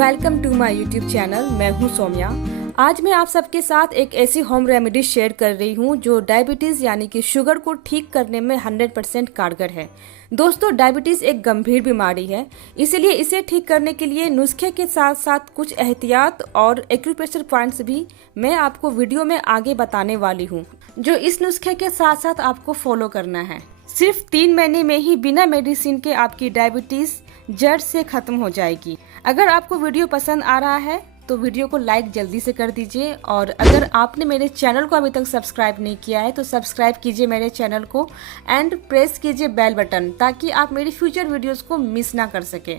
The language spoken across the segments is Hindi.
Welcome to my YouTube channel. मैं हूं सौम्या। आज मैं आप सबके साथ एक ऐसी होम रेमेडी शेयर कर रही हूं जो डायबिटीज़ यानी कि शुगर को ठीक करने में 100% कारगर है। दोस्तों, डायबिटीज़ एक गंभीर बीमारी है, इसलिए इसे ठीक करने के लिए नुस्खे के साथ साथ कुछ एहतियात और एक्यूप्रेशर पॉइंट्स भी मैं आपको वीडियो में आगे बताने वाली हूँ, जो इस नुस्खे के साथ साथ आपको फॉलो करना है। सिर्फ 3 महीने में ही बिना मेडिसिन के आपकी डायबिटीज़ जड़ से खत्म हो जाएगी। अगर आपको वीडियो पसंद आ रहा है तो वीडियो को लाइक जल्दी से कर दीजिए, और अगर आपने मेरे चैनल को अभी तक सब्सक्राइब नहीं किया है तो सब्सक्राइब कीजिए मेरे चैनल को एंड प्रेस कीजिए बेल बटन, ताकि आप मेरी फ्यूचर वीडियोस को मिस ना कर सके।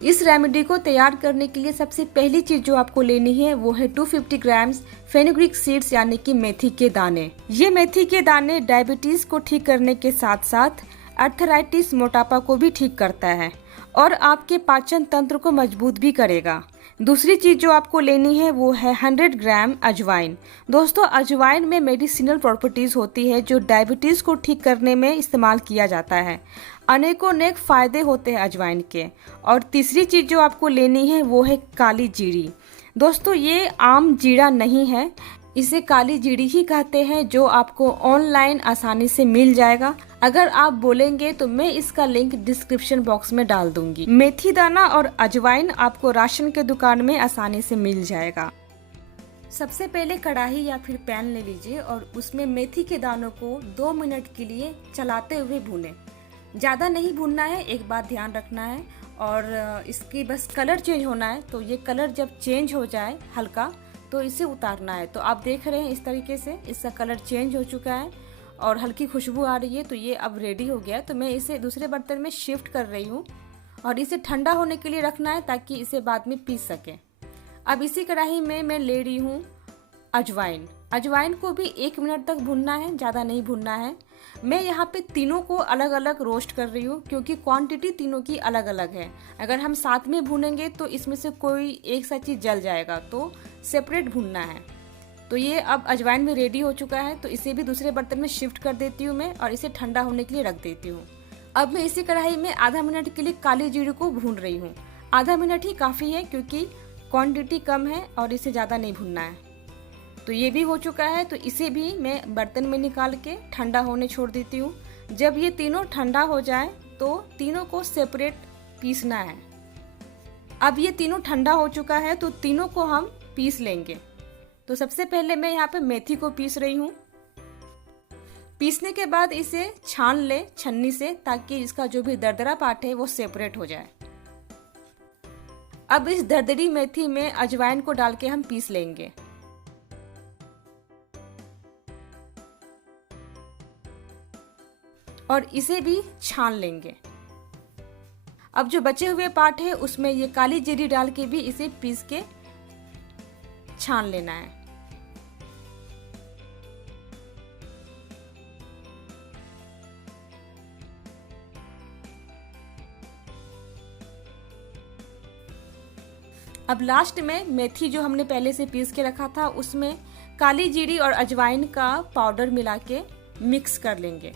इस रेमेडी को तैयार करने के लिए सबसे पहली चीज जो आपको लेनी है वो है 250 ग्राम्स फेनुग्रीक सीड्स यानी कि मेथी के दाने। ये मेथी के दाने डायबिटीज को ठीक करने के साथ साथ अर्थराइटिस, मोटापा को भी ठीक करता है और आपके पाचन तंत्र को मजबूत भी करेगा। दूसरी चीज जो आपको लेनी है वो है 100 ग्राम अजवाइन। दोस्तों, अजवाइन में मेडिसिनल प्रॉपर्टीज होती है जो डायबिटीज को ठीक करने में इस्तेमाल किया जाता है। अनेकों नेक फायदे होते हैं अजवाइन के। और तीसरी चीज जो आपको लेनी है वो है काली जीरी। दोस्तों, ये आम जीरा नहीं है, इसे काली जीरी ही कहते हैं, जो आपको ऑनलाइन आसानी से मिल जाएगा। अगर आप बोलेंगे तो मैं इसका लिंक डिस्क्रिप्शन बॉक्स में डाल दूंगी। मेथी दाना और अजवाइन आपको राशन के दुकान में आसानी से मिल जाएगा। सबसे पहले कढ़ाई या फिर पैन ले लीजिए और उसमें मेथी के दानों को 2 मिनट के लिए चलाते हुए भूनें। ज़्यादा नहीं भूनना है, एक बात ध्यान रखना है। और इसकी बस कलर चेंज होना है, तो ये कलर जब चेंज हो जाए हल्का तो इसे उतारना है। तो आप देख रहे हैं इस तरीके से इसका कलर चेंज हो चुका है और हल्की खुशबू आ रही है, तो ये अब रेडी हो गया। तो मैं इसे दूसरे बर्तन में शिफ्ट कर रही हूँ और इसे ठंडा होने के लिए रखना है ताकि इसे बाद में पीस सके। अब इसी कढ़ाई में मैं ले रही हूँ अजवाइन। अजवाइन को भी 1 मिनट तक भूनना है, ज़्यादा नहीं भूनना है। मैं यहाँ पे तीनों को अलग अलग रोस्ट कर रही हूँ क्योंकि क्वांटिटी तीनों की अलग अलग है। अगर हम साथ में भूनेंगे तो इसमें से कोई एक सा चीज़ जल जाएगा, तो सेपरेट भूनना है। तो ये अब अजवाइन में रेडी हो चुका है, तो इसे भी दूसरे बर्तन में शिफ्ट कर देती हूँ मैं और इसे ठंडा होने के लिए रख देती हूँ। अब मैं इसी कढ़ाई में आधा मिनट के लिए काली जीरे को भून रही हूँ। आधा मिनट ही काफ़ी है क्योंकि क्वांटिटी कम है और इसे ज़्यादा नहीं भूनना है। तो ये भी हो चुका है, तो इसे भी मैं बर्तन में निकाल के ठंडा होने छोड़ देती हूँ। जब ये तीनों ठंडा हो जाए तो तीनों को सेपरेट पीसना है। अब ये तीनों ठंडा हो चुका है तो तीनों को हम पीस लेंगे। तो सबसे पहले मैं यहाँ पे मेथी को पीस रही हूँ। पीसने के बाद इसे छान ले छन्नी से, ताकि इसका जो भी दरदरा पार्ट है वो सेपरेट हो जाए। अब इस दरदरी मेथी में अजवाइन को डाल के हम पीस लेंगे। और इसे भी छान लेंगे। अब जो बचे हुए पार्ट है उसमें ये काली जीरी डाल के भी इसे पीस के छान लेना है। अब लास्ट में मेथी जो हमने पहले से पीस के रखा था उसमें काली जीरी और अजवाइन का पाउडर मिला के मिक्स कर लेंगे।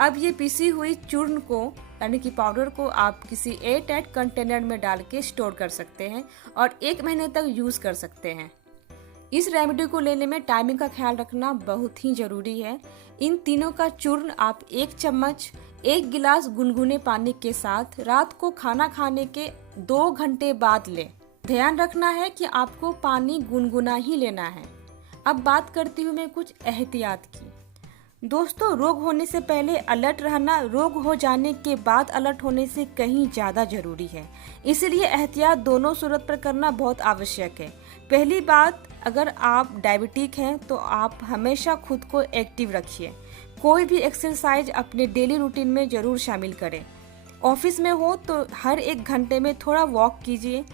अब ये पिसी हुई चूर्ण को यानी कि पाउडर को आप किसी एयर टाइट कंटेनर में डाल के स्टोर कर सकते हैं और 1 महीने तक यूज़ कर सकते हैं। इस रेमेडी को लेने में टाइमिंग का ख्याल रखना बहुत ही ज़रूरी है। इन तीनों का चूर्ण आप 1 चम्मच 1 गिलास गुनगुने पानी के साथ रात को खाना खाने के 2 घंटे बाद लें। ध्यान रखना है कि आपको पानी गुनगुना ही लेना है। अब बात करती हूँ मैं कुछ एहतियात की। दोस्तों, रोग होने से पहले अलर्ट रहना रोग हो जाने के बाद अलर्ट होने से कहीं ज़्यादा ज़रूरी है। इसलिए एहतियात दोनों सूरत पर करना बहुत आवश्यक है। पहली बात, अगर आप डायबिटिक हैं तो आप हमेशा खुद को एक्टिव रखिए। कोई भी एक्सरसाइज अपने डेली रूटीन में ज़रूर शामिल करें। ऑफिस में हो तो हर 1 घंटे में थोड़ा वॉक कीजिए।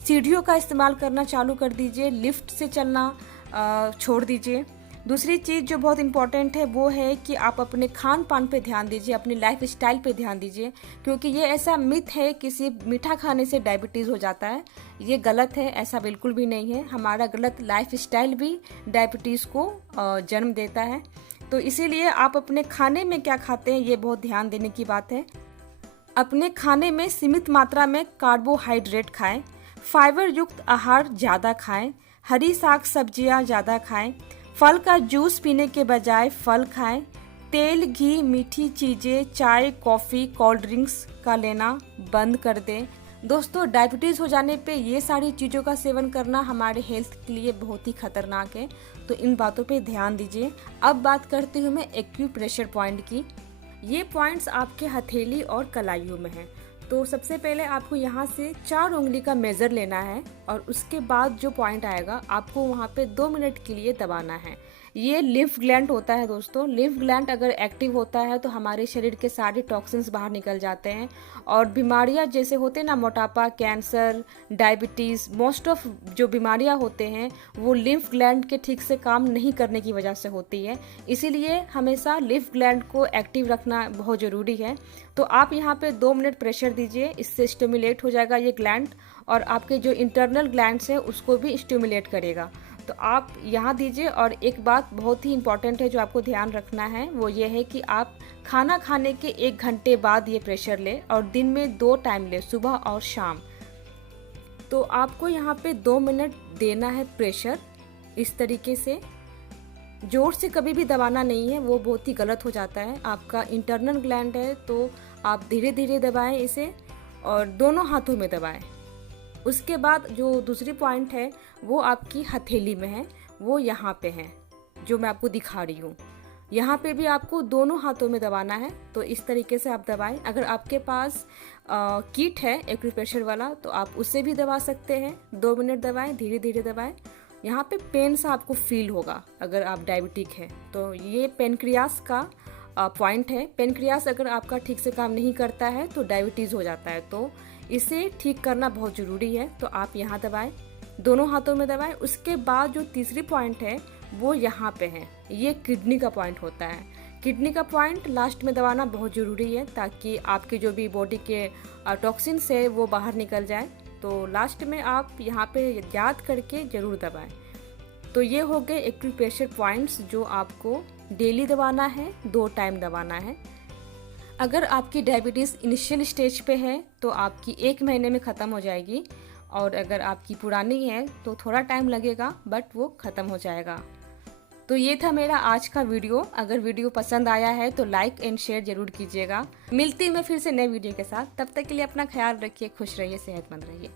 सीढ़ियों का इस्तेमाल करना चालू कर दीजिए, लिफ्ट से चलना छोड़ दीजिए। दूसरी चीज़ जो बहुत इम्पॉर्टेंट है वो है कि आप अपने खान पान पे ध्यान दीजिए, अपनी लाइफ स्टाइल पे ध्यान दीजिए, क्योंकि ये ऐसा मिथ है कि सिर्फ मीठा खाने से डायबिटीज़ हो जाता है। ये गलत है, ऐसा बिल्कुल भी नहीं है। हमारा गलत लाइफ स्टाइल भी डायबिटीज़ को जन्म देता है। तो इसीलिए आप अपने खाने में क्या खाते हैं ये बहुत ध्यान देने की बात है। अपने खाने में सीमित मात्रा में कार्बोहाइड्रेट खाएं। फाइबर युक्त आहार ज़्यादा खाएं, हरी साग सब्जियां ज़्यादा खाएं, फल का जूस पीने के बजाय फल खाएं, तेल, घी, मीठी चीज़ें, चाय, कॉफ़ी, कोल्ड ड्रिंक्स का लेना बंद कर दें। दोस्तों, डायबिटीज़ हो जाने पे ये सारी चीज़ों का सेवन करना हमारे हेल्थ के लिए बहुत ही खतरनाक है, तो इन बातों पे ध्यान दीजिए। अब बात करती हूँ मैं एक्यूप्रेशर पॉइंट की। ये पॉइंट्स आपके हथेली और कलाइयों में हैं। तो सबसे पहले आपको यहाँ से 4 उंगली का मेज़र लेना है और उसके बाद जो पॉइंट आएगा आपको वहाँ पे 2 मिनट के लिए दबाना है। ये लिम्फ ग्लैंड होता है दोस्तों। लिम्फ ग्लैंड अगर एक्टिव होता है तो हमारे शरीर के सारे टॉक्सिन्स बाहर निकल जाते हैं और बीमारियां जैसे होते हैं ना, मोटापा, कैंसर, डायबिटीज़, मोस्ट ऑफ जो बीमारियां होते हैं वो लिम्फ ग्लैंड के ठीक से काम नहीं करने की वजह से होती है। इसीलिए हमेशा लिम्फ ग्लैंड को एक्टिव रखना बहुत ज़रूरी है। तो आप यहाँ पे 2 मिनट प्रेशर दीजिए, इससे स्टिमुलेट हो जाएगा ये ग्लैंड और आपके जो इंटरनल ग्लैंड्स है उसको भी स्टिमुलेट करेगा। तो आप यहाँ दीजिए। और एक बात बहुत ही इंपॉर्टेंट है जो आपको ध्यान रखना है, वो ये है कि आप खाना खाने के 1 घंटे बाद ये प्रेशर लें और दिन में 2 टाइम लें, सुबह और शाम। तो आपको यहाँ पे 2 मिनट देना है प्रेशर। इस तरीके से जोर से कभी भी दबाना नहीं है, वो बहुत ही गलत हो जाता है। आपका इंटरनल ग्लैंड है तो आप धीरे धीरे दबाएं इसे और दोनों हाथों में दबाएं। उसके बाद जो दूसरी पॉइंट है वो आपकी हथेली में है, वो यहाँ पे है जो मैं आपको दिखा रही हूँ। यहाँ पे भी आपको दोनों हाथों में दबाना है। तो इस तरीके से आप दबाएं। अगर आपके पास किट है एक्यूप्रेशर वाला तो आप उससे भी दबा सकते हैं। 2 मिनट दबाएं, धीरे धीरे दबाएं। यहाँ पे पेन सा आपको फील होगा अगर आप डायबिटिक है तो। ये पेनक्रियास का पॉइंट है। पेनक्रियास अगर आपका ठीक से काम नहीं करता है तो डायबिटीज़ हो जाता है, तो इसे ठीक करना बहुत ज़रूरी है। तो आप यहाँ दबाएं, दोनों हाथों में दबाएं। उसके बाद जो तीसरी पॉइंट है वो यहाँ पे है, ये किडनी का पॉइंट होता है। किडनी का पॉइंट लास्ट में दबाना बहुत ज़रूरी है ताकि आपके जो भी बॉडी के टॉक्सिन्स है वो बाहर निकल जाए। तो लास्ट में आप यहाँ पे याद करके ज़रूर दबाएं। तो ये हो गए एक्यूप्रेशर पॉइंट्स जो आपको डेली दबाना है, 2 टाइम दबाना है। अगर आपकी डायबिटीज़ इनिशियल स्टेज पे है तो आपकी 1 महीने में ख़त्म हो जाएगी और अगर आपकी पुरानी है तो थोड़ा टाइम लगेगा बट वो ख़त्म हो जाएगा। तो ये था मेरा आज का वीडियो। अगर वीडियो पसंद आया है तो लाइक एंड शेयर जरूर कीजिएगा। मिलती मैं फिर से नए वीडियो के साथ। तब तक के लिए अपना ख्याल रखिए, खुश रहिए, सेहतमंद रहिए।